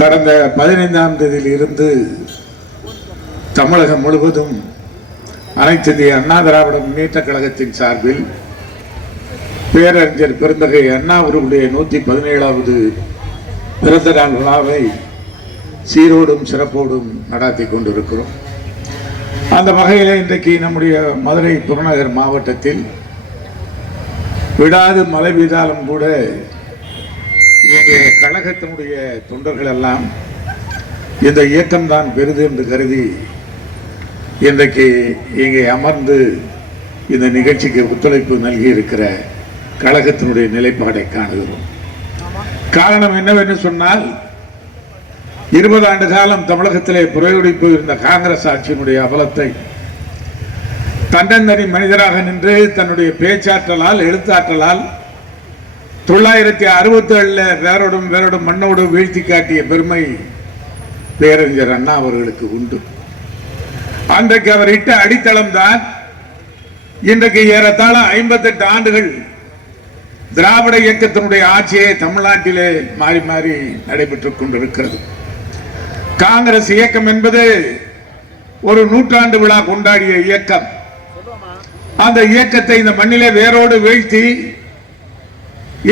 கடந்த 15ஆம் தேதியில் இருந்து தமிழகம் முழுவதும் அனைத்து இந்திய அண்ணா திராவிட முன்னேற்ற கழகத்தின் சார்பில் பேரறிஞர் பெருந்தகை அண்ணா அவர்களுடைய 117வது பிறந்த நாள் விழாவை சீரோடும் சிறப்போடும் நடாத்தி கொண்டிருக்கிறோம். அந்த வகையில் இன்றைக்கு நம்முடைய மதுரை புறநகர் மாவட்டத்தில் விடாது மழை பெய்தாலும் கூட எங்கள் கழகத்தினுடைய தொண்டர்கள் எல்லாம் இந்த இயக்கம்தான் பெரிது என்று கருதி இன்றைக்கு இங்கே அமர்ந்து இந்த நிகழ்ச்சிக்கு ஒத்துழைப்பு நல்கி இருக்கிற கழகத்தினுடைய நிலைப்பாடை காணுகிறோம். காரணம் என்னவென்று சொன்னால் 20 ஆண்டு காலம் தமிழகத்திலே புறையொடிப்பு இருந்த காங்கிரஸ் ஆட்சியினுடைய அவலத்தை தன்னந்தனி மனிதராக நின்று தன்னுடைய பேச்சாற்றலால் எழுத்தாற்றலால் 967 வேரோடும் மண்ணோடு வீழ்த்தி காட்டிய பெருமை பேரறிஞர் அண்ணா அவர்களுக்கு உண்டு. அன்றைக்கு அவர் இட்ட அடித்தளம் தான் இன்றைக்கு ஏறத்தாழ 58 ஆண்டுகள் திராவிட இயக்கத்தினுடைய ஆட்சியை தமிழ்நாட்டிலே மாறி மாறி நடைபெற்றுக் கொண்டிருக்கிறது. காங்கிரஸ் இயக்கம் என்பது ஒரு நூற்றாண்டு விழா கொண்டாடிய இயக்கம். அந்த இயக்கத்தை இந்த மண்ணிலே வேரோடு வீழ்த்தி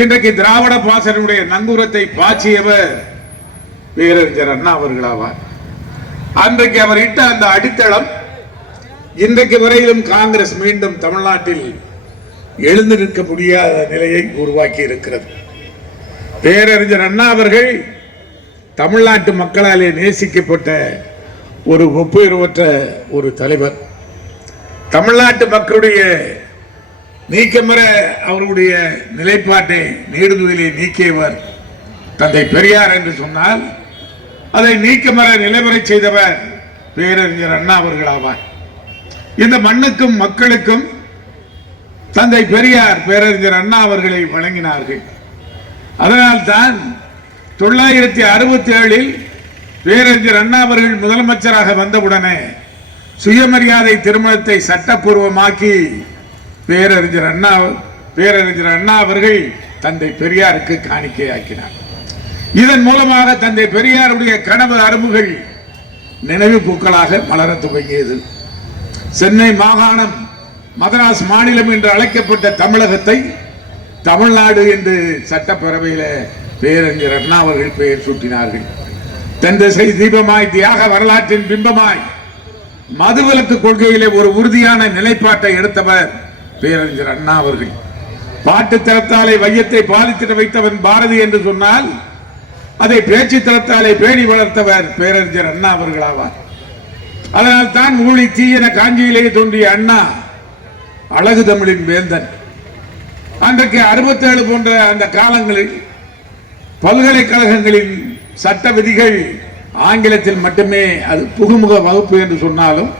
இன்றைக்கு திராவிட பாசனுடைய நங்கூரத்தை பாய்ச்சியவர் பேரறிஞர் அண்ணா அவர்களாவார். அன்றைக்கு அவர் இட்ட அந்த அடித்தளம் இன்றைக்கு வரையிலும் காங்கிரஸ் மீண்டும் தமிழ்நாட்டில் எழுந்து நிற்க முடியாத நிலையை உருவாக்கி இருக்கிறது. பேரறிஞர் அண்ணா அவர்கள் தமிழ்நாட்டு மக்களாலே நேசிக்கப்பட்ட ஒரு ஒப்புயர்வற்ற ஒரு தலைவர். தமிழ்நாட்டு மக்களுடைய நீக்கமர அவர்களுடைய நிலைப்பாட்டை நீடுதுவிலே நீக்கியவர் தந்தை பெரியார் என்று சொன்னால் அதை நீக்கமர நிலைவரை செய்தவர் பேரறிஞர் அண்ணா அவர்கள் ஆவார். இந்த மண்ணுக்கும் மக்களுக்கும் தந்தை பெரியார் பேரறிஞர் அண்ணா அவர்களை வழங்கினார்கள். அதனால்தான் 967 பேரறிஞர் அண்ணா அவர்கள் முதலமைச்சராக வந்தவுடனே சுயமரியாதை திருமணத்தை சட்டப்பூர்வமாக்கி பேரறிஞர் அண்ணா அவர்கள் தந்தை பெரியாருக்கு காணிக்கையாக்கினார். இதன் மூலமாக தந்தை பெரியாருடைய கனவு அரும்புகள் நினைவு பூக்களாக மலர துவங்கியது. சென்னை மாகாணம் மதராஸ் மாநிலம் என்று அழைக்கப்பட்ட தமிழகத்தை தமிழ்நாடு என்று சட்டப்பேரவையில் பேரறிஞர் அண்ணா அவர்கள் பெயர் சூட்டினார்கள். தென் திசை தீபமாய் தியாக வரலாற்றின் பிம்பமாய் மதுவிலக்கு கொள்கையிலே ஒரு உறுதியான நிலைப்பாட்டை எடுத்தவர் பேரறிஞர் அண்ணா அவர்கள். பாட்டு தளத்தாலே வையத்தை பாதித்திட வைத்தவன் பாரதி என்று சொன்னால் அதை பேச்சு தளத்தாலே பேணி வளர்த்தவர் பேரறிஞர் அண்ணா அவர்கள் ஆவார். அதனால் தான் ஊழி தீயன காஞ்சியிலே தோன்றிய அண்ணா அழகு தமிழின் வேந்தன். அன்றைக்கு 67 போன்ற அந்த காலங்களில் பல்கலைக்கழகங்களின் சட்ட விதிகள் ஆங்கிலத்தில் மட்டுமே, அது புகுமுக வகுப்பு என்று சொன்னாலும்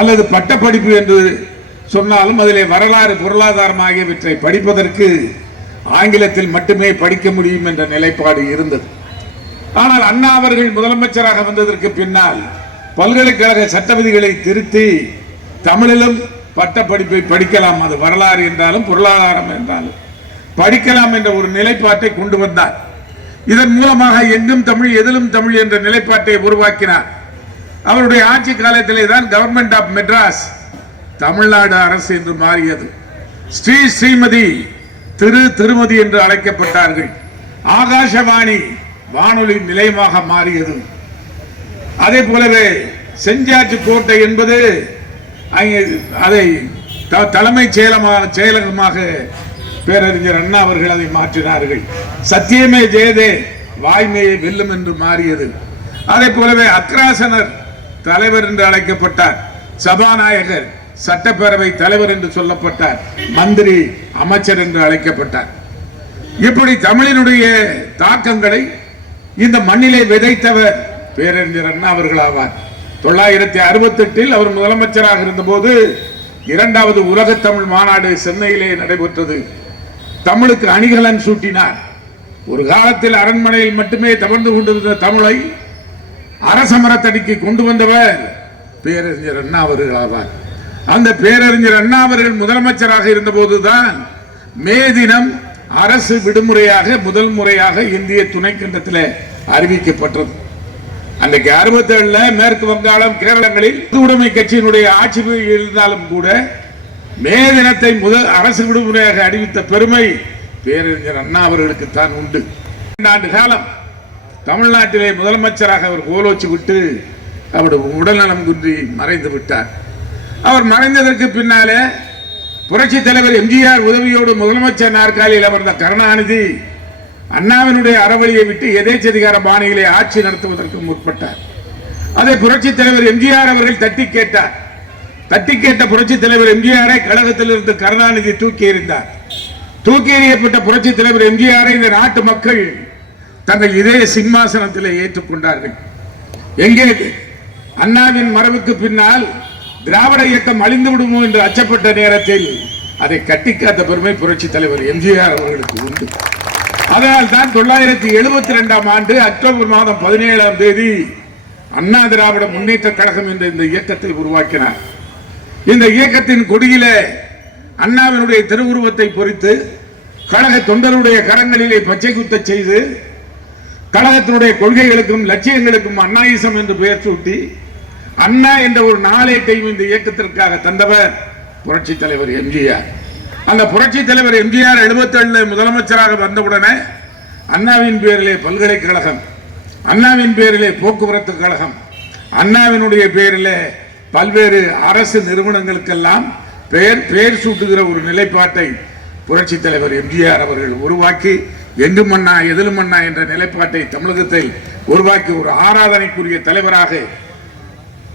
அல்லது பட்டப்படிப்பு என்று சொன்னாலும் அதிலே வரலாறு பொருளாதாரம் ஆகியவற்றை படிப்பதற்கு ஆங்கிலத்தில் மட்டுமே படிக்க முடியும் என்ற நிலைப்பாடு இருந்தது. ஆனால் அண்ணா அவர்கள் முதலமைச்சராக வந்ததற்கு பின்னால் பல்கலைக்கழக சட்ட விதிகளை திருத்தி தமிழிலும் பட்டப்படிப்பை படிக்கலாம், அது வரலாறு என்றாலும் பொருளாதாரம் என்றாலும் படிக்கலாம் என்ற ஒரு நிலைப்பாட்டை கொண்டு வந்தார். இதன் மூலமாக எங்கும் தமிழ் எதிலும் தமிழ் என்ற நிலைப்பாட்டை உருவாக்கினார். அவருடைய ஆட்சி காலத்திலே தான் கவர்மெண்ட் ஆஃப் மெட்ராஸ் தமிழ்நாடு அரசு என்று மாறியது. ஸ்ரீ ஸ்ரீமதி திருமதி என்று அழைக்கப்பட்டார்கள். ஆகாசவாணி வானொலி நிலையமாக மாறியது. அதே போலவே செஞ்சாற்று கோட்டை என்பது அதை தலைமை செயலகமாக பேரறிஞர் அண்ணா அவர்கள் அதை மாற்றினார்கள். சத்தியமே ஜெயதே வாய்மையை வெல்லும் என்று மாறியது. அதே போலவே அக்ராசனர் தலைவர் என்று அழைக்கப்பட்டார். சபாநாயகர் சட்டப்பேரவை தலைவர் என்று சொல்லப்பட்டார். மந்திரி அமைச்சர் என்று அழைக்கப்பட்டார். இப்படி தமிழினுடைய தாக்கங்களை இந்த மண்ணிலே விதைத்தவர் பேரறிஞர் அண்ணா அவர்கள் ஆவார். 968 அவர் முதலமைச்சராக இருந்தபோது 2வது உலக தமிழ் மாநாடு சென்னையிலே நடைபெற்றது. தமிழுக்கு அணிகலன் சூட்டினார். ஒரு காலத்தில் அரண்மனையில் மட்டுமே தவழ்ந்து கொண்டிருந்த தமிழை அரசமரத்தடிக்கு கொண்டு வந்தவர் பேரறிஞர் அண்ணா அவர்கள் ஆவார். அந்த பேரறிஞர் அண்ணா அவர்கள் முதலமைச்சராக இருந்தபோதுதான் மே தினம் அரசு விடுமுறையாக முதல் முறையாக இந்திய துணைக்கண்டத்தில் அறிவிக்கப்பட்டது. அன்றைக்கு 67 மேற்கு வங்காளம், கேரளங்களில் உடைமை கட்சியினுடைய ஆட்சி இருந்தாலும் கூட மே தினத்தை முதல் அரசு விடுமுறையாக அறிவித்த பெருமை பேரறிஞர் அண்ணா அவர்களுக்கு தான் உண்டு. 2 ஆண்டு காலம் தமிழ்நாட்டிலே முதலமைச்சராக அவர் கோலோச்சு விட்டு அவருடைய உடல்நலம் குன்றி மறைந்து விட்டார். அவர் மறைந்ததற்கு பின்னாலே புரட்சி தலைவர் எம்ஜிஆர் உதவியோடு முதலமைச்சர் நாற்காலியில் அமர்ந்த கருணாநிதி அண்ணாவினுடைய அறவழியை விட்டு எதேச்சதிகார பாணியிலே ஆட்சி நடத்துவதற்கு முற்பட்டார். அதை புரட்சி தலைவர் எம்ஜிஆர் அவர்கள் தட்டி கேட்டார். தட்டி கேட்ட புரட்சி தலைவர் எம்ஜிஆரை கழகத்தில் இருந்து கருணாநிதி தூக்கி எறிந்தார். தூக்கி எறியப்பட்ட புரட்சி தலைவர் எம்ஜிஆரை இந்த நாட்டு மக்கள் தங்கள் இதய சிம்மாசனத்தில் ஏற்றுக்கொண்டார்கள். எங்கே அண்ணாவின் மரபுக்கு பின்னால் திராவிட இயக்கம் அழிந்து விடுமோ என்று அச்சப்பட்ட நேரத்தில் அதை கட்டிக்காத்த பெருமை புரட்சி தலைவர் எம்ஜிஆர் அவர்களுக்கு உண்டு. அதனால் தான் 1972 ஆண்டு அக்டோபர் மாதம் 17 அண்ணா திராவிட முன்னேற்ற கழகம் என்ற இந்த இயக்கத்தை உருவாக்கினார். இந்த இயக்கத்தின் கொடியில அண்ணாவினுடைய திருவுருவத்தை பொறித்து கழக தொண்டருடைய கரங்களிலே பச்சை குத்த செய்து கழகத்தினுடைய கொள்கைகளுக்கும் லட்சியங்களுக்கும் அண்ணாயிசம் என்று பெயர் சூட்டி அண்ணா என்ற ஒரு நாளேட்டையும் இந்த இயக்கத்திற்காக தந்தவர் புரட்சி தலைவர் எம்ஜிஆர். அந்த புரட்சி தலைவர் எம்ஜிஆர் 77 முதலமைச்சராக வந்தவுடனே அண்ணாவின் பேரிலே பல்கலைக்கழகம், அண்ணாவின் பேரிலே போக்குவரத்து கழகம், அண்ணாவினுடைய பேரிலே பல்வேறு அரசு நிறுவனங்களுக்கெல்லாம் பெயர் சூட்டுகிற ஒரு நிலைப்பாட்டை புரட்சி தலைவர் எம்ஜிஆர் அவர்கள் உருவாக்கி எங்கும் அண்ணா எதிலும் அண்ணா என்ற நிலைப்பாட்டை தமிழகத்தை உருவாக்கி ஒரு ஆராதனைக்குரிய தலைவராக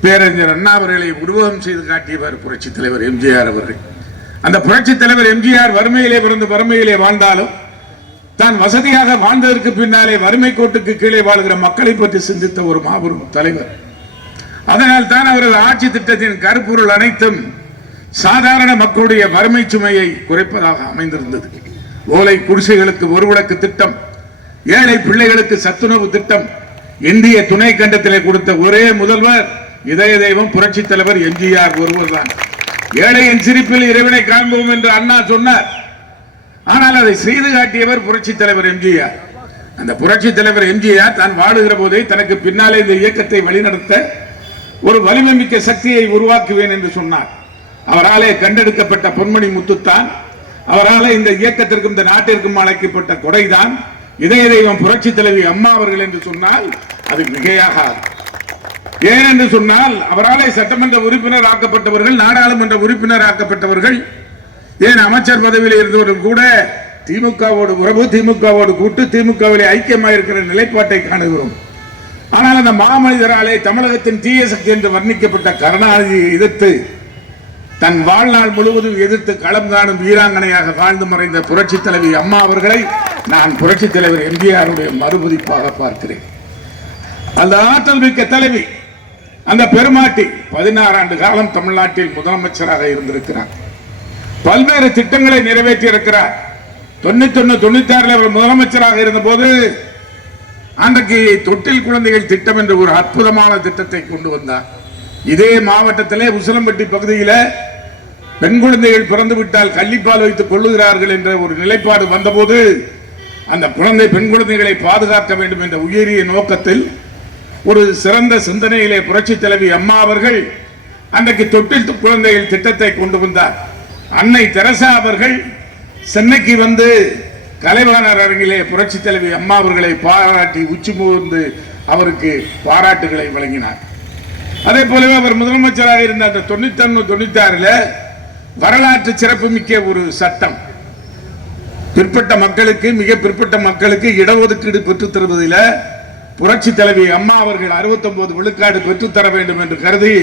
பேரறிஞர் அண்ணா அவர்களை உருவகம் செய்து காட்டியவர் புரட்சி தலைவர் எம்ஜிஆர் அவர்கள். அந்த புரட்சி தலைவர் எம்ஜிஆர் வறுமையிலே பிறந்து வறுமையிலே வாழ்ந்தாலும் தான் வசதியாக வாழ்ந்ததற்கு பின்னாலே வறுமை கோட்டுக்கு கீழே வாழ்கிற மக்களை பற்றி சிந்தித்த ஒரு மாபெரும் தலைவர். அதனால் தான் அவரது ஆட்சி திட்டத்தின் கருப்பொருள் அனைத்தும் சாதாரண மக்களுடைய வறுமை சுமையை குறைப்பதாக அமைந்திருந்தது. ஓலை குடிசைகளுக்கு ஒரு விளக்கு திட்டம், ஏழை பிள்ளைகளுக்கு சத்துணவு திட்டம் இந்திய துணை கண்டத்திலே கொடுத்த ஒரே முதல்வர் இதய தெய்வம் புரட்சி தலைவர் எம்ஜிஆர் ஒருவர் தான். ஏழையின் சிரிப்பில் இறைவனை காண்போம் என்று அண்ணா சொன்னார். ஆனால் அதை செய்து காட்டியவர் புரட்சி தலைவர் எம்ஜிஆர். அந்த புரட்சி தலைவர் எம்ஜிஆர் தான் வாழுகிற போதே தனக்கு பின்னாலே இந்த இயக்கத்தை வழிநடத்த ஒரு வலிமை மிக்க சக்தியை உருவாக்குவேன் என்று சொன்னார். அவராலே கண்டெடுக்கப்பட்ட பொன்மணி முத்துத்தான், அவரால் இந்த இயக்கத்திற்கும் இந்த நாட்டிற்கும் அழைக்கப்பட்ட கொடைதான் இதய தெய்வம் புரட்சி தலைவி அம்மா அவர்கள் என்று சொன்னால் அது மிகையாக. ஏன் என்று சொன்னால் அவராலே சட்டமன்ற உறுப்பினர் ஆக்கப்பட்டவர்கள், நாடாளுமன்ற உறுப்பினர் ஆக்கப்பட்டவர்கள், ஏன் அமைச்சர் பதவியில் இருந்தவர்கள் கூட திமுகவோடு உறவு, திமுகவோடு கூட்டு, திமுகவிலே ஐக்கியமாக இருக்கிற நிலைப்பாட்டை காணுகிறோம். ஆனால் அந்த மாமனிதராலே தமிழகத்தின் தீய சக்தி என்று வர்ணிக்கப்பட்ட கருணாநிதியை எதிர்த்து தன் வாழ்நாள் முழுவதும் எதிர்த்து களம் காணும் வீராங்கனையாக வாழ்ந்து மறைந்த புரட்சி தலைவி அம்மா அவர்களை நான் புரட்சி தலைவர் எம்ஜிஆருடைய மறுபதிப்பாக பார்க்கிறேன். அந்த ஆற்றல் மிக்க தலைவி, அந்த பெருமாட்டி 16 ஆண்டு காலம் தமிழ்நாட்டில் முதலமைச்சராக இருந்திருக்கிறார். பல்வேறு திட்டங்களை நிறைவேற்றி இருக்கிறார். 91, 96 அவர் முதலமைச்சராக இருந்த போது அன்றைக்கு தொட்டில் குழந்தைகள் திட்டம் என்ற ஒரு அற்புதமான திட்டத்தை கொண்டு வந்தார். இதே மாவட்டத்திலே உசிலம்பட்டி பகுதியில் பெண் குழந்தைகள் பிறந்து விட்டால் கள்ளிப்பால் வைத்துக் கொள்ளுகிறார்கள் என்ற ஒரு நிலைப்பாடு வந்தபோது அந்த குழந்தை பெண் குழந்தைகளை பாதுகாக்க வேண்டும் என்ற உயரிய நோக்கத்தில் ஒரு சிறந்த சிந்தனையிலே புரட்சி தலைவி அம்மா அவர்கள் அன்றைக்கு தொட்டில் குழந்தைகள் திட்டத்தை கொண்டு வந்தார். அன்னை தெரசா அவர்கள் சென்னைக்கு வந்து கலைவாணர் அரங்கிலே புரட்சி தலைவி அம்மா அவர்களை பாராட்டி உச்சி முகர்ந்து அவருக்கு பாராட்டுகளை வழங்கினார். அதே போலவே அவர் முதலமைச்சராக இருந்த அந்த 91, 96 வரலாற்று சிறப்புமிக்க ஒரு சட்டம், பிற்பட்ட மக்களுக்கு, மிக பிற்பட்ட மக்களுக்கு இடஒதுக்கீடு பெற்றுத் தருவதில் புரட்சி தலைவி அம்மா அவர்கள் 69 விழுக்காடு பெற்றுத்தர வேண்டும் என்று கருதி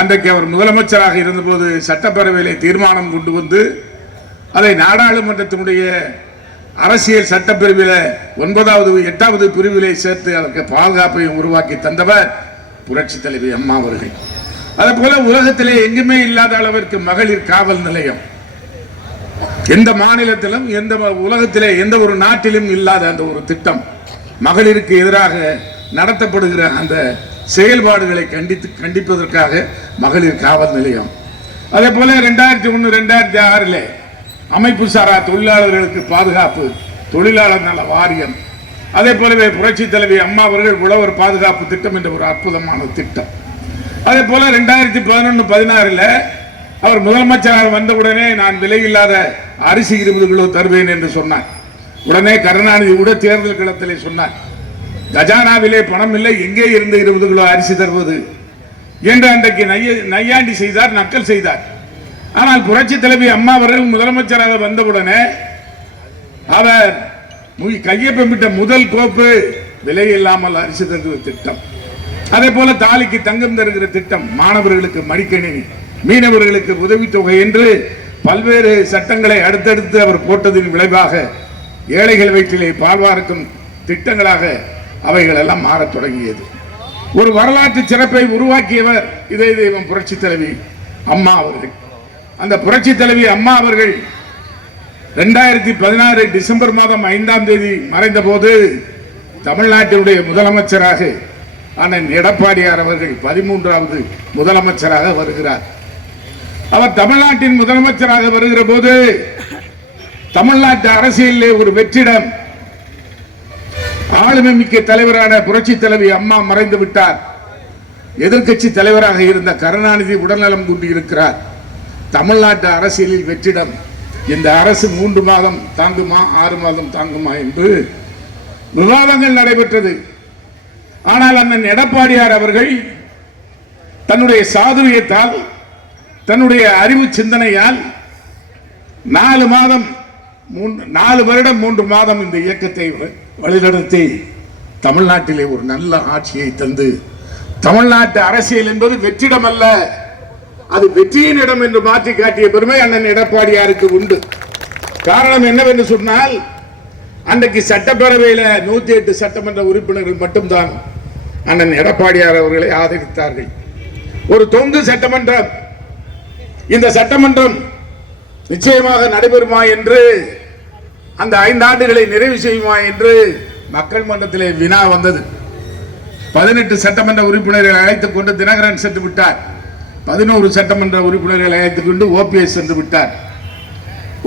அன்றைக்கு அவர் முதலமைச்சராக இருந்தபோது சட்டப்பேரவையிலே தீர்மானம் கொண்டு வந்து அதை நாடாளுமன்றத்தினுடைய அரசியல் சட்டப்பிரிவில் 9வது 8வது பிரிவிலே சேர்த்து அதற்கு பாதுகாப்பையும் உருவாக்கி தந்தவர் புரட்சி தலைவி அம்மா அவர்கள். அதே போல உலகத்திலே எங்குமே இல்லாத அளவிற்கு மகளிர் காவல் நிலையம், எந்த மாநிலத்திலும் எந்த உலகத்திலே எந்த ஒரு நாட்டிலும் இல்லாத அந்த ஒரு திட்டம், மகளிருக்கு எதிராக நடத்தப்படுகிற அந்த செயல்பாடுகளை கண்டிப்பதற்காக மகளிர் காவல் நிலையம். அதே போல 2001, 2006 அமைப்பு சாரா தொழிலாளர்களுக்கு பாதுகாப்பு தொழிலாளர் நல வாரியம், அதே போலவே புரட்சி தலைவி அம்மா அவர்கள் உழவர் பாதுகாப்பு திட்டம் என்ற ஒரு அற்புதமான திட்டம். அதே போல 2011-16 அவர் முதலமைச்சராக வந்தவுடனே நான் விலையில்லாத அரிசி 20 கிலோ தருவேன் என்று சொன்னார். உடனே கருணாநிதி கூட தேர்தல் களத்திலே சொன்னார், கஜானாவிலே பணம் இல்லை, எங்கே இருந்து 20 கிலோ அரிசி தருவது என்று அன்றைக்கு நையாண்டி செய்தார், நக்கல் செய்தார். ஆனால் புரட்சி தலைவி அம்மா அவர்கள் முதலமைச்சராக வந்தவுடனே அவர் கையொப்பமிட்ட முதல் கோப்பு விலை இல்லாமல் அரிசி தருகிற திட்டம். அதே போல தாலிக்கு தங்கம் தருகிற திட்டம், மாணவர்களுக்கு மடிக்கணினி, மீனவர்களுக்கு உதவித்தொகை என்று பல்வேறு சட்டங்களை அடுத்தடுத்து அவர் போட்டதின் விளைவாக ஏழைகள் வயிற்றிலே பால்வார்க்கும் திட்டங்களாக அவைகள் எல்லாம் மாறத் தொடங்கியது. ஒரு வரலாற்று சிறப்பை உருவாக்கியவர் இதய தெய்வம் புரட்சி தலைவி அம்மா அவர்கள். அந்த புரட்சி தலைவி அம்மா அவர்கள் 2016 டிசம்பர் மாதம் 5ஆம் தேதி மறைந்த போது தமிழ்நாட்டினுடைய முதலமைச்சராக அண்ணன் எடப்பாடியார் அவர்கள் 13வது முதலமைச்சராக வருகிறார். அவர் தமிழ்நாட்டின் முதலமைச்சராக வருகிற போது தமிழ்நாட்டு அரசியலிலே ஒரு வெற்றிடம். ஆளுமை மிக்க தலைவரான புரட்சி தலைவி அம்மா மறைந்து விட்டார். எதிர்க்கட்சி தலைவராக இருந்த கருணாநிதி உடல்நலம் கூட்டியிருக்கிறார். தமிழ்நாட்டு அரசியலில் வெற்றிடம். இந்த அரசு 3 மாதம் தாங்குமா 6 மாதம் தாங்குமா என்று விவாதங்கள் நடைபெற்றது. ஆனால் அண்ணன் எடப்பாடியார் அவர்கள் தன்னுடைய சாதுரியத்தால், தன்னுடைய அறிவு சிந்தனையால் 4 வருடம் 3 மாதம் இந்த இயக்கத்தை வழிநடத்தி தமிழ்நாட்டிலே ஒரு நல்ல ஆட்சியை தந்து, தமிழ்நாட்டு அரசியல் என்பது வெற்றிடம் அல்ல, அது வெற்றியின் இடம் என்று மாற்றி காட்டிய பெருமை அண்ணன் எடப்பாடியாருக்கு உண்டு. காரணம் என்னவென்று சொன்னால், அன்றைக்கு சட்டப்பேரவையில் 108 சட்டமன்ற உறுப்பினர்கள் மட்டும்தான் அண்ணன் எடப்பாடியார் அவர்களை ஆதரித்தார்கள். ஒரு தொங்கு சட்டமன்றம், இந்த சட்டமன்றம் நிச்சயமாக நடைபெறுமா என்று, அந்த 5 ஆண்டுகளை நிறைவு செய்யுமா என்று மக்கள் மன்றத்திலே வினா வந்தது. 18 சட்டமன்ற உறுப்பினர்களை அழைத்துக் கொண்டு தினகரன் சென்று விட்டார். 11 சட்டமன்ற உறுப்பினர்களை அழைத்துக் கொண்டு ஓபிஎஸ் சென்று விட்டார்.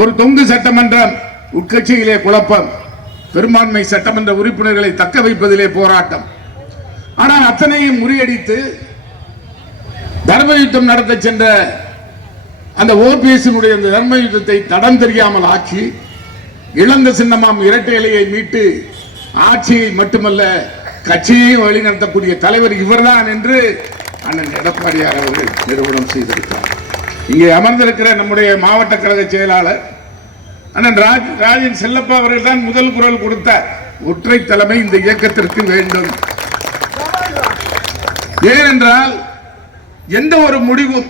ஒரு தொங்கு சட்டமன்றம், உட்கட்சியிலே குழப்பம், பெரும்பான்மை சட்டமன்ற உறுப்பினர்களை தக்க வைப்பதிலே போராட்டம். ஆனால் அத்தனையும் முறியடித்து தர்ம யுத்தம் நடத்த சென்ற அந்த ஓபிஎஸ் அந்த தர்ம யுத்தத்தை தடம் தெரியாமல் ஆக்கி, இழந்த சின்னமாம் இரட்டை இலையை மீட்டு ஆட்சியை மட்டுமல்ல கட்சியை வழிநடத்தக்கூடிய தலைவர் இவர்தான் என்று அண்ணன் எடப்பாடியார் அவர்கள் நிறுவனம் செய்திருக்கிறார். இங்கே அமர்ந்திருக்கிற நம்முடைய மாவட்ட கழக செயலாளர் அண்ணன் ராஜன் செல்லப்பா அவர்கள் தான் முதல் குரல் கொடுத்தார். ஒற்றை தலைமை இந்த இயக்கத்திற்கு வேண்டும். ஏனென்றால் எந்த ஒரு முடிவும்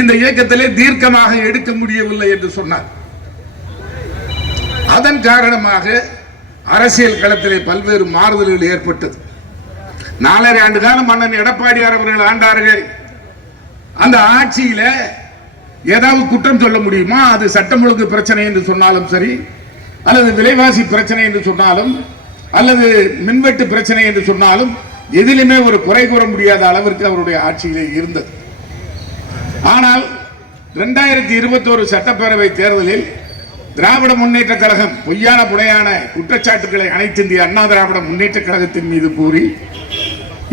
இந்த இயக்கத்திலே தீர்க்கமாக எடுக்க முடியவில்லை என்று சொன்னார். அதன் காரணமாக அரசியல் களத்திலே பல்வேறு மாறுதல்கள் ஏற்பட்டது. 4.5 ஆண்டு காலம் அண்ணன் எடப்பாடியார் அவர்கள் ஆண்டார்கள். அந்த ஆட்சியில ஏதாவது குற்றம் சொல்ல முடியுமா? அது சட்டம் ஒழுங்கு பிரச்சனை என்று சொன்னாலும் சரி, அல்லது விலைவாசி பிரச்சனை என்று சொன்னாலும், அல்லது மின்வெட்டு பிரச்சனை என்று சொன்னாலும், எதிலுமே ஒரு குறை கூற முடியாத அளவிற்கு அவருடைய ஆட்சியிலே இருந்தது. ஆனால் 2021 சட்டப்பேரவை தேர்தலில் திராவிட முன்னேற்ற கழகம் பொய்யான புனையான குற்றச்சாட்டுகளை அனைத்து இந்திய அண்ணா திராவிட முன்னேற்ற கழகத்தின் மீது கூறி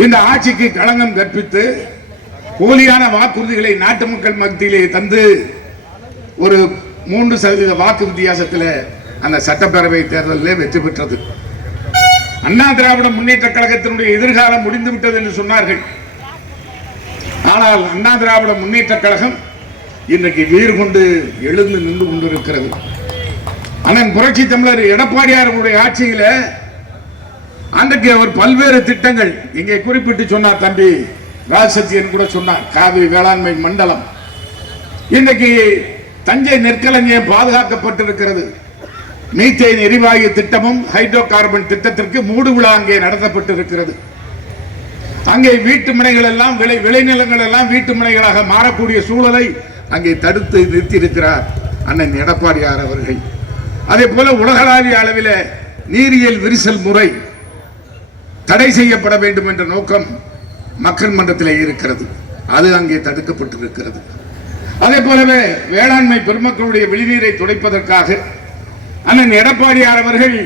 இந்த ஆட்சிக்கு களங்கம் கற்பித்து போலியான வாக்குறுதிகளை நாட்டு மக்கள் மத்தியிலே தந்து ஒரு 3% வாக்கு வித்தியாசத்தில் அந்த சட்டப்பேரவை தேர்தலில் வெற்றி பெற்றது. அண்ணா திராவிட முன்னேற்ற கழகத்தினுடைய எதிர்காலம் முடிந்துவிட்டது என்று சொன்னார்கள். ஆனால் அண்ணா திராவிட முன்னேற்ற கழகம் இன்றைக்கு வீறு கொண்டு எழுந்து நின்று கொண்டிருக்கிறது. அண்ணன் புரட்சி தமிழர் எடப்பாடியாருடைய ஆட்சியில அன்றைக்கு அவர் பல்வேறு திட்டங்கள் இங்கே குறிப்பிட்டு சொன்னார். தம்பி ராஜசத்தியன் கூட சொன்னார். காவிரி வேளாண்மை மண்டலம், இன்றைக்கு தஞ்சை நெற்களஞ்சியம் பாதுகாக்கப்பட்டிருக்கிறது. மீத்தேன் எரிவாயு திட்டமும் ஹைட்ரோ கார்பன் திட்டத்திற்கு மூடு விழா அங்கே நடத்தப்பட்டிருக்கிறது. அங்கே வீட்டு மனைகள் எல்லாம் விளைநிலங்கள் எல்லாம் வீட்டு மனைகளாக மாறக்கூடிய சூழலை அங்கே தடுத்து நிறுத்தியிருக்கிறார் அண்ணன் எடப்பாடியார் அவர்கள். அதே போல உலகளாவிய அளவில் நீரியல் விரிசல் முறை தடை செய்யப்பட வேண்டும் என்ற நோக்கம் மக்கள் மன்றத்திலே இருக்கிறது. அது அங்கே தடுக்கப்பட்டிருக்கிறது. அதே போலவே வேளாண்மை பெருமக்களுடைய விழிநீரை துடைப்பதற்காக அண்ணன் எடப்பாடியார் அவர்கள்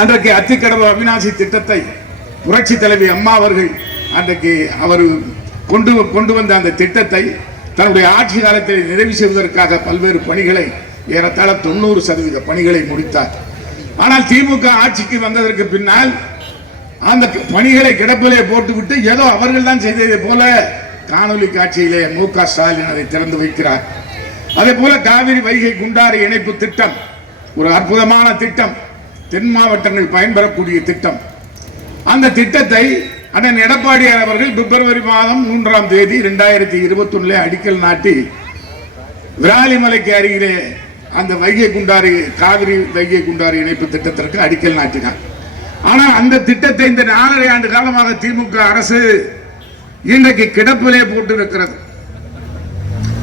அன்றைக்கு அத்திக்கடவு அவிநாசி திட்டத்தை புரட்சி தலைவி அம்மா அவர்கள் அன்றைக்கு அவர் கொண்டு வந்த அந்த திட்டத்தை தன்னுடைய ஆட்சி காலத்தில் நிறைவு செய்வதற்காக பல்வேறு பணிகளை ஏறத்தாழ 90% பணிகளை முடித்தார். ஆனால் திமுக ஆட்சிக்கு வந்ததற்கு பின்னால் அந்த பணிகளை கிடப்பிலே போட்டுவிட்டு ஏதோ அவர்கள் தான் செய்ததை போல காணொலி காட்சியிலே மு.க. ஸ்டாலின் அதை திறந்து வைக்கிறார். அதே போல காவிரி வைகை குண்டாறு இணைப்பு திட்டம் ஒரு அற்புதமான திட்டம், தென் மாவட்டங்கள் பயன்பெறக்கூடிய திட்டம். அந்த திட்டத்தை அண்ணன் எடப்பாடியார் அவர்கள் பிப்ரவரி மாதம் 3ஆம் தேதி 2021 அடிக்கல் நாட்டி விராலிமலைக்கு அருகிலே அந்த வைகை குண்டாறு காவிரி வைகை குண்டாறு இணைப்பு திட்டத்திற்கு அடிக்கல் நாட்டினார். ஆனால் அந்த திட்டத்தை இந்த 4.5 ஆண்டு காலமாக திமுக அரசு இன்றைக்கு கிடப்பிலே போட்டு இருக்கிறது.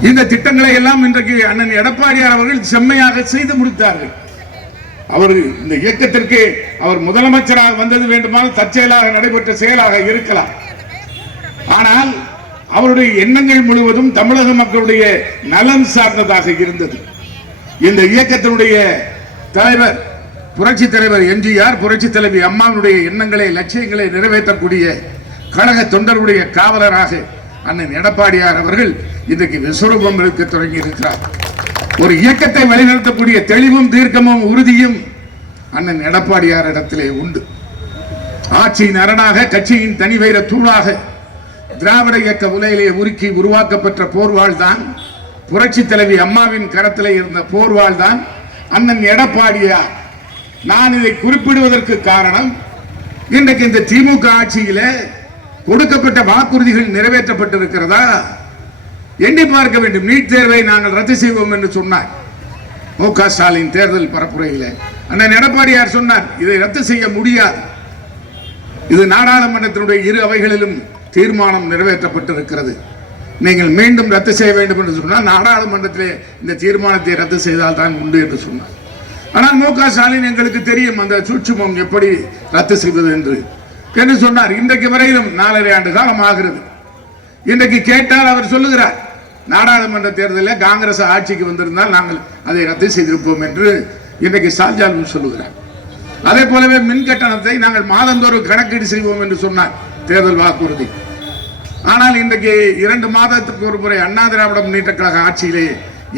இந்த திட்டங்களை எல்லாம் இன்றைக்கு அண்ணன் எடப்பாடியார் அவர்கள் செம்மையாக செய்து முடித்தார்கள். அவர் இந்த இயக்கத்திற்கு அவர் முதலமைச்சராக வந்தது வேண்டுமானால் தற்செயலாக நடைபெற்ற செயலாக இருக்கலாம். ஆனால் அவருடைய எண்ணங்கள் முழுவதும் தமிழக மக்களுடைய நலன் சார்ந்ததாக இருந்தது. இந்த இயக்கத்தினுடைய தலைவர் புரட்சி தலைவர் எம்ஜிஆர், புரட்சி தலைவி அம்மாவுடைய எண்ணங்களை லட்சியங்களை நிறைவேற்றக்கூடிய கழக தொண்டருடைய காவலராக அண்ணன் எடப்பாடியார் அவர்கள் இன்றைக்கு விஸ்வரூபம் இருக்க தொடங்கி இருக்கிறார். ஒரு இயக்கத்தை வழிநடத்தக்கூடிய தெளிவும் தீர்க்கமும் உறுதியும் அண்ணன் எடப்பாடியார் இடத்திலே உண்டு. ஆட்சியின் அரணாக கட்சியின் தனி வைர தூளாக திராவிட இயக்க உலையிலே உருக்கி உருவாக்கப்பட்ட போர்வாள் தான் புரட்சி தலைவி அம்மாவின் கரத்திலே இருந்த போர்வாள் தான் அண்ணன் எடப்பாடியார். நான் இதை குறிப்பிடுவதற்கு காரணம், இன்றைக்கு இந்த திமுக ஆட்சியில கொடுக்கப்பட்ட வாக்குறுதிகள் நிறைவேற்றப்பட்டிருக்கிறதா எண்ணி பார்க்க வேண்டும். நீட் தேர்வை நாங்கள் ரத்து செய்வோம் என்று சொன்னார் மு.க. ஸ்டாலின் தேர்தல் பரப்புரையில். அண்ணன் எடப்பாடியார் சொன்னார், இதை ரத்து செய்ய முடியாது. இது நாடாளுமன்றத்தினுடைய இரு அவைகளிலும் தீர்மானம் நிறைவேற்றப்பட்டிருக்கிறது. நீங்கள் மீண்டும் ரத்து செய்ய வேண்டும் என்று சொன்னால் நாடாளுமன்றத்திலே இந்த தீர்மானத்தை ரத்து செய்தால் தான் உண்டு என்று சொன்னார். ஆனால் மு.க. ஸ்டாலின் எங்களுக்கு தெரியும் அந்த சூட்சுமம் எப்படி ரத்து செய்வது என்று சொன்னார். இன்றைக்கு வரையிலும் 4.5 ஆண்டு காலம் ஆகிறது. இன்றைக்கு கேட்டால் அவர் சொல்லுகிறார், நாடாளுமன்ற தேர்தலில் காங்கிரஸ் ஆட்சிக்கு வந்திருந்தால் நாங்கள் அதை ரத்து செய்திருப்போம் என்று இன்றைக்கு ஷாஜால் சொல்லுகிறார். அதே போலவே மின் கட்டணத்தை நாங்கள் மாதந்தோறும் கணக்கீடு செய்வோம் என்று சொன்னார் தேர்தல் வாக்குறுதி. ஆனால் இன்றைக்கு 2 மாதத்துக்கு ஒரு முறை அண்ணா திராவிட முன்னேற்ற கழக ஆட்சியிலே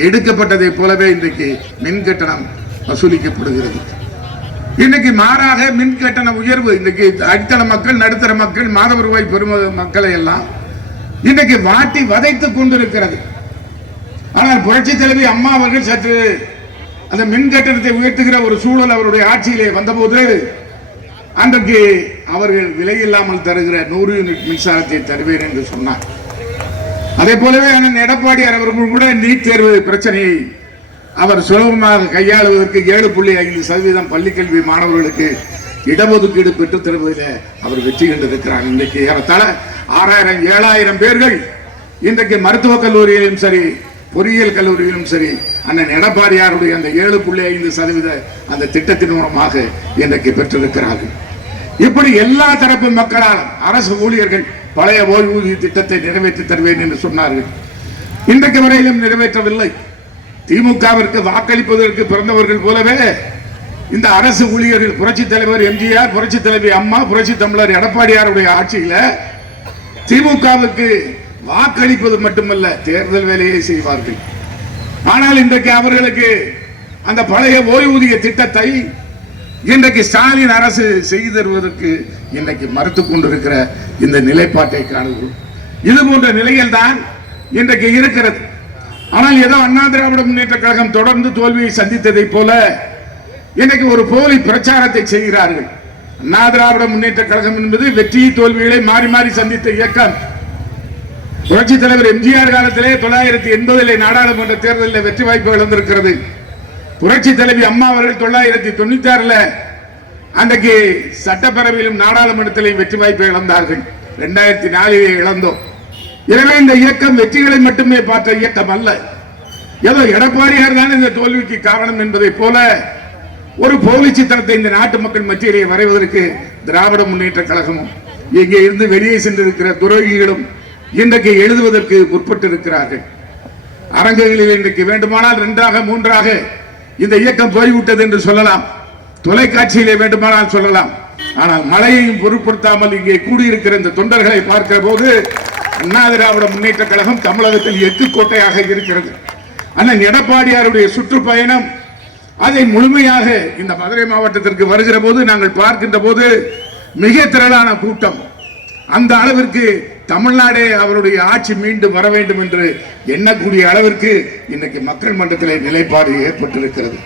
எடுக்கப்பட்டதை போலவே இன்றைக்கு மின் கட்டணம் வசூலிக்கப்படுகிறது. இன்னைக்கு மாறாக மின் கட்டண உயர்வு இன்றைக்கு அடித்தள மக்கள், நடுத்தர மக்கள், மாத வருவாய் பெறும் மக்களை எல்லாம் இன்றைக்கு வாட்டி வதைத்துக் கொண்டிருக்கிறது. ஆனால் புரட்சி தலைவி அம்மா அவர்கள் சற்று அந்த மின் கட்டணத்தை உயர்த்துகிற ஒரு சூழல் அவருடைய ஆட்சியிலே வந்தபோது அன்றைக்கு அவர்கள் விலையில்லாமல் தருகிற 100 யூனிட் மின்சாரத்தை தருவேன் என்று சொன்னார். அதே போலவே அண்ணன் எடப்பாடியார் அவர்கள் கூட நீட் தேர்வு பிரச்சனையை அவர் சுலபமாக கையாளுவதற்கு 7.5% பள்ளிக்கல்வி மாணவர்களுக்கு இடஒதுக்கீடு பெற்றுத் தருவதில் அவர் வெற்றி கண்டிருக்கிறார். இன்றைக்கு ஏறத்தாழ 6000 7000 பேர்கள் இன்றைக்கு மருத்துவக் கல்லூரியிலும் சரி, பொறியியல் கல்லூரியிலும் சரி, அண்ணன் எடப்பாடியாருடைய அந்த 7.5% அந்த திட்டத்தின் மூலமாக இன்றைக்கு பெற்றிருக்கிறார்கள். இப்படி எல்லா தரப்பு மக்களால் அரசு ஊழியர்கள் பழைய ஓய்வூதிய திட்டத்தை நிறைவேற்றி தருவேன் என்று சொன்னார்கள். இன்றைக்கு வரையிலும் நிறைவேற்றவில்லை. திமுகவிற்கு வாக்களிப்பதற்கு பிறந்தவர்கள் போலவே இந்த அரசு ஊழியர்கள் புரட்சி தலைவர் எம்ஜிஆர், புரட்சி தலைவி அம்மா, புரட்சி தமிழர் எடப்பாடியாருடைய ஆட்சியில திமுகவுக்கு வாக்களிப்பது மட்டுமல்ல, தேர்தல் வேலையை செய்வார்கள். ஆனால் இன்றைக்கு அவர்களுக்கு அந்த பழைய ஓய்வூதிய திட்டத்தை இன்றைக்கு ஸ்டாலின் அரசு செய்து தருவதற்கு இன்றைக்கு மறுத்துக் கொண்டிருக்கிற இந்த நிலைப்பாட்டை காணுகிறோம். இது போன்ற நிலையில் தான் இன்றைக்கு இருக்கிறது. ஆனால் ஏதோ அண்ணா திராவிட முன்னேற்ற கழகம் தொடர்ந்து தோல்வியை சந்தித்ததை போல இன்றைக்கு ஒரு போலி பிரச்சாரத்தை செய்கிறார்கள். அண்ணா திராவிட முன்னேற்ற கழகம் என்பது வெற்றி தோல்விகளை மாறி மாறி சந்தித்த இயக்கம். புரட்சி தலைவர் எம்ஜிஆர் காலத்திலே 980 நாடாளுமன்ற தேர்தலில் வெற்றி வாய்ப்பு இழந்திருக்கிறது. புரட்சி தலைவி அம்மா அவர்கள் 996 அன்றைக்கு சட்டப்பேரவையிலும் நாடாளுமன்றத்திலும் வெற்றி வாய்ப்பை இழந்தார்கள். 2004 இழந்தோம். எனவே இந்த இயக்கம் வெற்றிகளை மட்டுமே பார்த்த இயக்கம் அல்ல. ஏதோ எடப்பாடியார் தான் இந்த தோல்விக்கு காரணம் என்பதை போல ஒரு போலி சித்திரத்தை இந்த நாட்டு மக்கள் மத்தியிலே வரைவதற்கு திராவிட முன்னேற்ற கழகமும் இங்கே இருந்து வெளியே சென்றிருக்கிற துரோகிகளும் இன்றைக்கு எழுதுவதற்கு முற்பட்டு இருக்கிறார்கள். அரங்குகளில் இன்றைக்கு வேண்டுமானால் 2ஆக 3ஆக இந்த இயக்கம் போய்விட்டது என்று சொல்லலாம். தொலைக்காட்சியிலே வேண்டுமானால் சொல்லலாம். ஆனால் மழையையும் பொருட்படுத்தாமல் இங்கே கூடியிருக்கிற இந்த தொண்டர்களை பார்க்கிற போது அண்ணா திராவிட முன்னேற்ற கழகம் தமிழகத்தில் எட்டு கோட்டையாக இருக்கிறது. அண்ணன் எடப்பாடியாருடைய சுற்றுப்பயணம் அதை முழுமையாக இந்த மதுரை மாவட்டத்திற்கு வருகிற போது நாங்கள் பார்க்கின்ற போது மிக திரளான கூட்டம். அந்த அளவிற்கு தமிழ்நாடே அவருடைய ஆட்சி மீண்டும் வர வேண்டும் என்று எண்ணக்கூடிய அளவிற்கு இன்னைக்கு மக்கள் மன்றத்தில் நிலைப்பாடு ஏற்பட்டிருக்கிறது.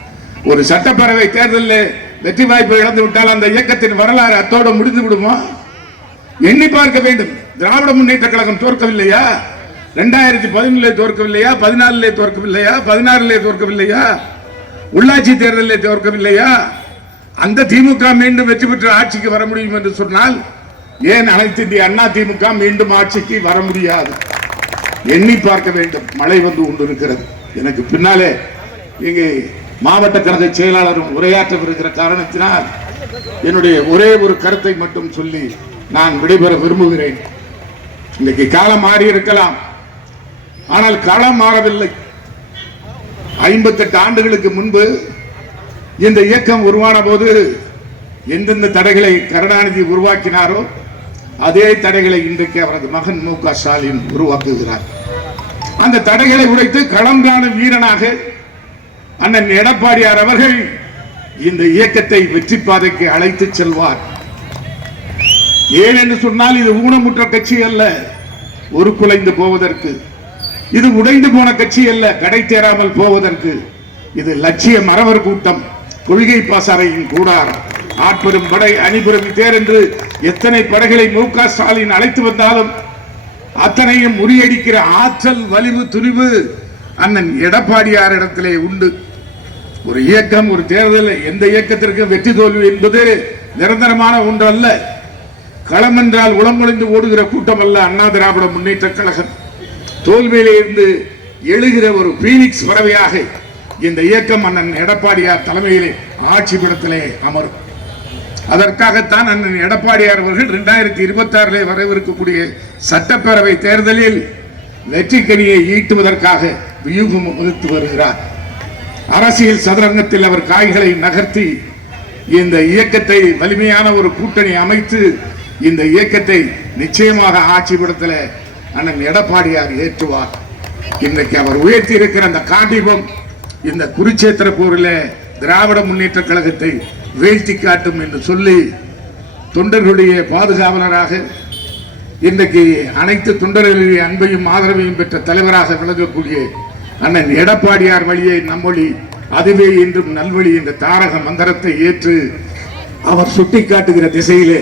ஒரு சட்டப்பேரவை தேர்தலில் வெற்றி வாய்ப்பை இழந்து விட்டால் அந்த இயக்கத்தின் வரலாறு அத்தோடு முடிந்து விடுமா? எண்ணி பார்க்க வேண்டும். திராவிட முன்னேற்ற கழகம் தோற்கவில்லையா? 2011 தோற்கவில்லையா? 14 தோற்கவில்லையா? 16 தோற்கவில்லையா? உள்ளாட்சி தேர்தலில் தோற்கவில்லையா? அந்த திமுக மீண்டும் வெற்றி பெற்று ஆட்சிக்கு வர முடியும் என்று சொன்னால் ஏன் அனைத்து இந்திய அண்ணா திமுக மீண்டும் ஆட்சிக்கு வர முடியாது? எண்ணி பார்க்க வேண்டும். மழை வந்து கொண்டிருக்கிறது. எனக்கு பின்னாலே இங்கே மாவட்ட கழக செயலாளரும் உரையாற்றவிருக்கிற காரணத்தினால் என்னுடைய ஒரே ஒரு கருத்தை மட்டும் சொல்லி நான் விடைபெற விரும்புகிறேன். இன்னைக்கு காலம் மாறி இருக்கலாம், ஆனால் காலம் மாறவில்லை. 58 ஆண்டுகளுக்கு முன்பு இந்த இயக்கம் உருவான போது எந்தெந்த தடைகளை கருணாநிதி உருவாக்கினாரோ அதே தடைகளை இன்றைக்கு அவரது மகன் மு.க. ஸ்டாலின் உருவாக்குகிறார். அந்த தடைகளை உடைத்து களம் காணும் வீரனாக அண்ணன் எடப்பாடியார் அவர்கள் இந்த இயக்கத்தை வெற்றி பாதைக்கு அழைத்து செல்வார். ஏன் என்று சொன்னால் இது ஊனமுற்ற கட்சி அல்ல ஒரு குலைந்து போவதற்கு, இது உடைந்து போன கட்சி அல்ல கடை தேராமல் போவதற்கு. இது லட்சிய மறவர் கூட்டம், கொள்கை பாசாரையின் கூடாரம், ஆட்பெரும் படை அணிபுரம் தேர் என்று எத்தனை படைகளை மு.க. ஸ்டாலின் அழைத்து வந்தாலும் அத்தனையும் முறியடிக்கிற ஆற்றல், வலிவு, துணிவு அண்ணன் எடப்பாடியார் இடத்திலே உண்டு. ஒரு இயக்கம், ஒரு தேர்தல், எந்த இயக்கத்திற்கு வெற்றி தோல்வி என்பது நிரந்தரமான ஒன்று அல்ல. களம் என்றால் உளமுழிந்து ஓடுகிற கூட்டம் அல்ல அண்ணா திராவிட முன்னேற்ற கழகம். தோல்வியிலே இருந்து எழுகிற ஒரு பீனிக்ஸ் பறவையாக இந்த இயக்கம் அண்ணன் எடப்பாடியார் தலைமையிலே ஆட்சி பீடத்திலே அமரும். அதற்காகத்தான் அண்ணன் எடப்பாடியார் அவர்கள் 2026 வரவிருக்கக்கூடிய சட்டப்பேரவை தேர்தலில் வெற்றி கனியை ஈட்டுவதற்காக வியூகம் வகுத்து வருகிறார். அரசியல் சதுரங்கத்தில் அவர் காய்களை நகர்த்தி இந்த இயக்கத்தை வலிமையான ஒரு கூட்டணி அமைத்து இந்த இயக்கத்தை நிச்சயமாக ஆட்சி பீடத்தில் அண்ணன் எடப்பாடியார் ஏற்றுவார். இன்றைக்கு அவர் உயர்த்தி இருக்கிற அந்த காண்டிபம் இந்த குருச்சேத்திர போரில் திராவிட முன்னேற்ற கழகத்தை வீழ்த்தி காட்டும் என்று சொல்லி தொண்டர்களுடைய பாதுகாவலராக இன்றைக்கு அனைத்து தொண்டர்களுடைய அன்பையும் ஆதரவையும் பெற்ற தலைவராக விளங்கக்கூடிய அண்ணன் எடப்பாடியார் வழியை நம்மொழி அதுவே என்றும் நல்வழி என்ற தாரக மந்திரத்தை ஏற்று அவர் சுட்டிக்காட்டுகிற திசையிலே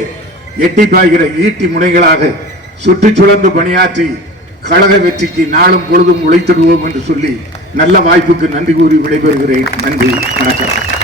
எட்டி பாய்கிற ஈட்டி முனைகளாக சுற்றி சுழந்து பணியாற்றி கழக வெற்றிக்கு நாளும் பொழுதும் உழைத்திடுவோம் என்று சொல்லி நல்ல வாய்ப்புக்கு நன்றி கூறி விடைபெறுகிறேன். நன்றி, வணக்கம்.